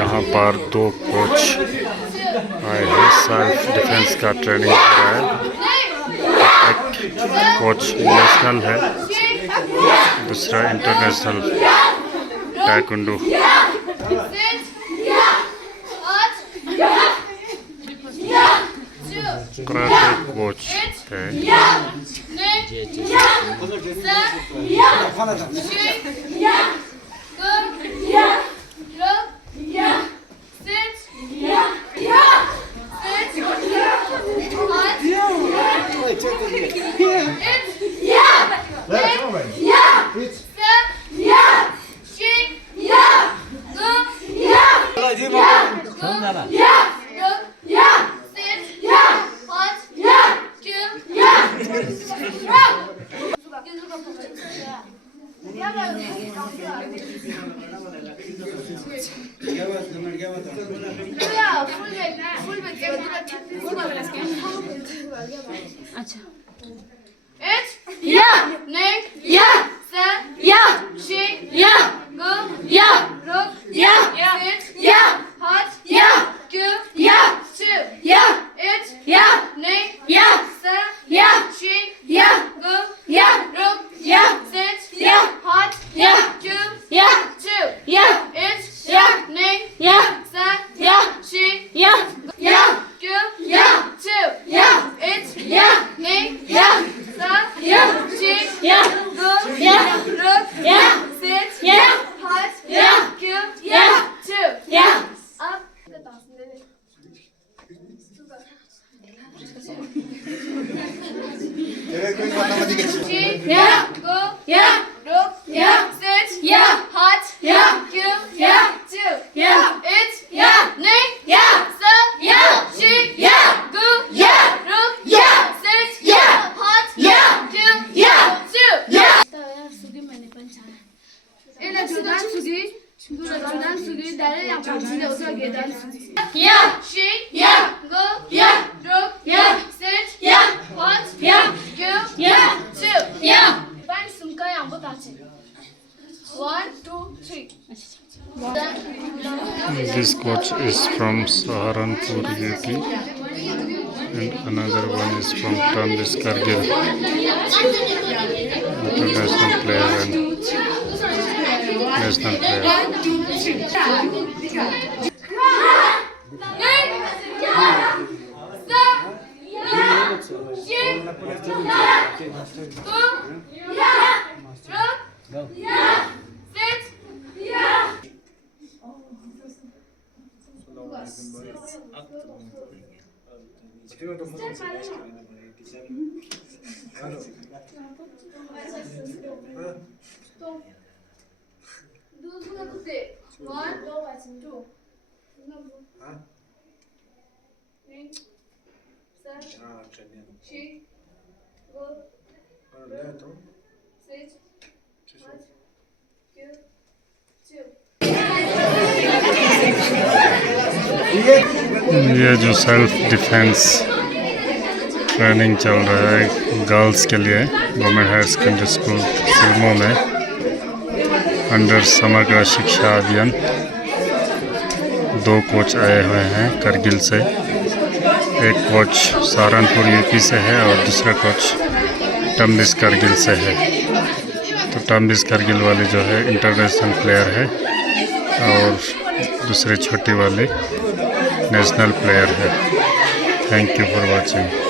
यहाँ पर 2 कोच आए हैं, सेल्फ डिफेंस का ट्रेनिंग हो रहा है। एक कोच नेशनल है, दूसरा इंटरनेशनल ताइक्वांडो। कराटे कोच है। This coach is from Saharanpur, UP, and another one is from Tamlis, Kargil, international player and national player. ये जो सेल्फ डिफेंस ट्रेनिंग चल रहा है गर्ल्स के लिए गवर्नमेंट हायर सेकेंडरी स्कूल सिल्मो में अंडर समग्र शिक्षा अभियान 2 कोच आए हुए हैं करगिल से। एक कोच सहारनपुर यूपी से है और दूसरा कोच तमलिस करगिल से है। तो तमलिस करगिल वाले जो है इंटरनेशनल प्लेयर है और दूसरे छोटी वाले नेशनल प्लेयर है। Thank you for watching.